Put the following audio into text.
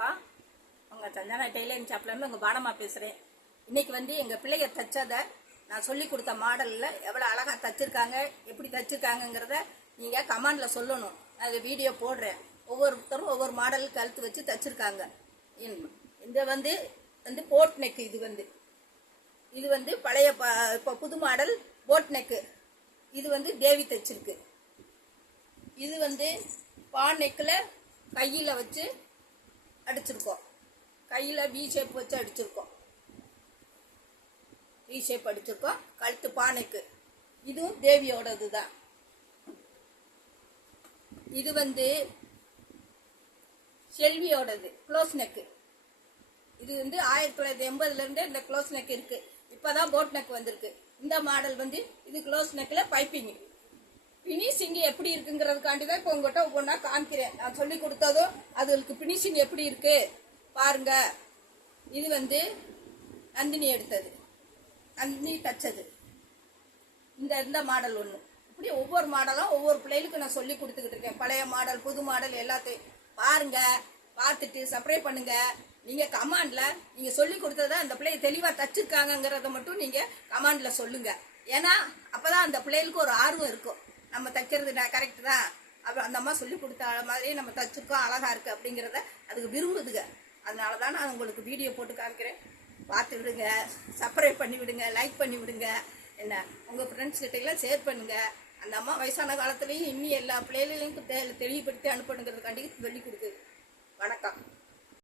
வணக்கம். உங்கள் சந்தனா டெய்லரிங் ஷாப்லேருந்து உங்கள் பானம்மா பேசுகிறேன். இன்றைக்கி வந்து எங்கள் பிள்ளைய தைச்சதை நான் சொல்லி கொடுத்த மாடலில் எவ்வளோ அழகாக தைச்சிருக்காங்க, எப்படி தைச்சிருக்காங்கங்கிறத நீங்கள் கமெண்டில் சொல்லணும். நான் இதை வீடியோ போடுறேன். ஒவ்வொருத்தரும் ஒவ்வொரு மாடல் கழுத்து வச்சு தைச்சிருக்காங்க. இந்த வந்து போட் நெக்கு. இது வந்து பழைய இப்போ புது மாடல் போட் நெக்கு. இது வந்து தேவி தைச்சிருக்கு. இது வந்து பா நெக்கில் கையில் வச்சு அடிச்சிருக்கோம். கையில் வி ஷேப் வச்சு அடிச்சிருக்கோம். We shape அடிச்சிருக்கோம். கழுத்து பானைக்கு. இதுவும் தேவியோடது தான். இது வந்து செல்வியோடது க்ளோஸ் நெக்கு. இது வந்து 1980 இந்த க்ளோஸ் நெக் இருக்கு. இப்போதான் போட் நெக் வந்திருக்கு. இந்த மாடல் வந்து இது க்ளோஸ் நெக்கில் பைப்பிங். பினிஷிங் எப்படி இருக்குங்கிறதுக்காண்டி தான் இப்போ உங்கள்கிட்ட ஒவ்வொன்றா காமிக்கிறேன். நான் சொல்லி கொடுத்ததும் அதுக்கு பினிஷிங் எப்படி இருக்கு பாருங்க. இது வந்து நந்தினி எடுத்தது, நந்தினி தச்சது. இந்த மாடல் ஒன்று. இப்படி ஒவ்வொரு மாடலும் ஒவ்வொரு பிள்ளைகளுக்கு நான் சொல்லி கொடுத்துக்கிட்டு இருக்கேன். பழைய மாடல் புது மாடல் எல்லாத்தையும் பாருங்க. பார்த்துட்டு சப்ஸ்கிரைப் பண்ணுங்க. நீங்கள் கமாண்டில் நீங்கள் சொல்லி கொடுத்ததை அந்த பிள்ளைய தெளிவாக தச்சிருக்காங்கிறத மட்டும் நீங்கள் கமாண்டில் சொல்லுங்க. ஏன்னா அப்போதான் அந்த பிள்ளைகளுக்கு ஒரு ஆர்வம் இருக்கும். நம்ம தைக்கிறது கரெக்டு தான், அப்புறம் அந்த அம்மா சொல்லி கொடுத்த மாதிரியே நம்ம தைச்சிருக்கோம், அழகாக இருக்குது அப்படிங்கிறத அதுக்கு விரும்புதுங்க. அதனால தான் நான் உங்களுக்கு வீடியோ போட்டு காமிக்கிறேன். பார்த்து விடுங்க, சப்ஸ்கிரைப் பண்ணி விடுங்க, லைக் பண்ணி விடுங்க. என்ன உங்கள் ஃப்ரெண்ட்ஸ் கிட்டையெல்லாம் ஷேர் பண்ணுங்கள். அந்த அம்மா வயசான காலத்துலேயும் இன்னும் எல்லா பிள்ளைகளையும் தெளிவுபடுத்தி அனுப்பணுங்கிறதுக்காண்டி சொல்லி கொடுக்குது. வணக்கம்.